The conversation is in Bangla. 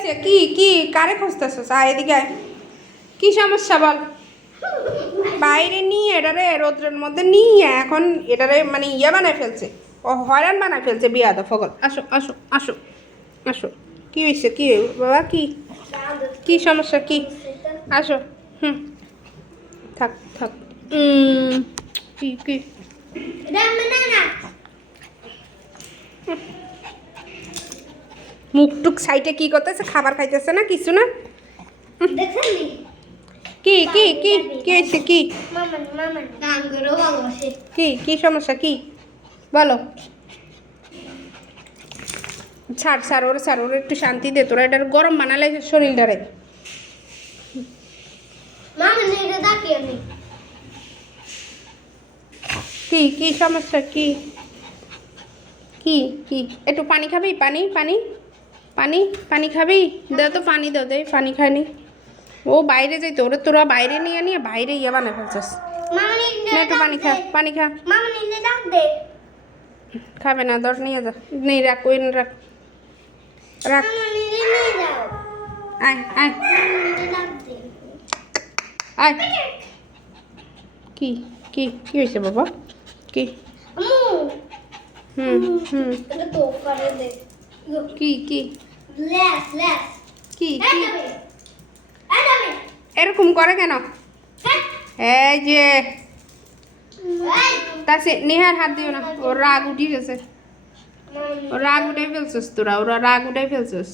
হয়েছে? কি কি কারে খুঁজতেছো? এদিকে আয়। কি সমস্যা বল? বাইরে নিয়ে এটারে রোদ্রের মধ্যে নিয়ে এখন এটারে মানে ইয়ে বানায় ফেলছে, ও হয়রান বানায় ফেলছে বিয়াদব ফগল। আসো আসো আসো আসো। কি হয়েছে? কি বাবা? কি কি সমস্যা? কি? আসো। হুম, থাক থাক। কি কি মুখ টুক সাইডে কি করতেছে? খাবার খাইতেছে না কিছু না? কি কি কি কি হয়েছে? কি কি কি সমস্যা? কি বলো? ছাড় ছাড় ওরে, ছাড় ওরে, একটু শান্তি দে। তোরা এটার গরম বানালে শরীরটারে। কি কি সমস্যা? কি কি কি একটু পানি খাবি? পানি পানি পানি পানি খাবি? দে তো পানি, দাও, দে পানি খায়নি। ও বাইরে যাইতো, ওরে তোরা বাইরে নিয়ে নিয়ে বাইরে ইয়ে বানায় ফেলছিস। না একটু পানি খা, পানি খা। খাবে না? দর নিয়ে যা। নেই, রাখ ওই রাখ, রাখ। আয় আয় আয়। কি কি কি হয়েছে বাবা? কি? হুম হুম। কি কি কি কি এরকম করে কেন? এই যে তাছে নেহার হাত দিও না, ওর রাগ উঠে গেছে। রাগ উঠে ফেলছিস তোরা, ওরা রাগ উঠে ফেলছিস।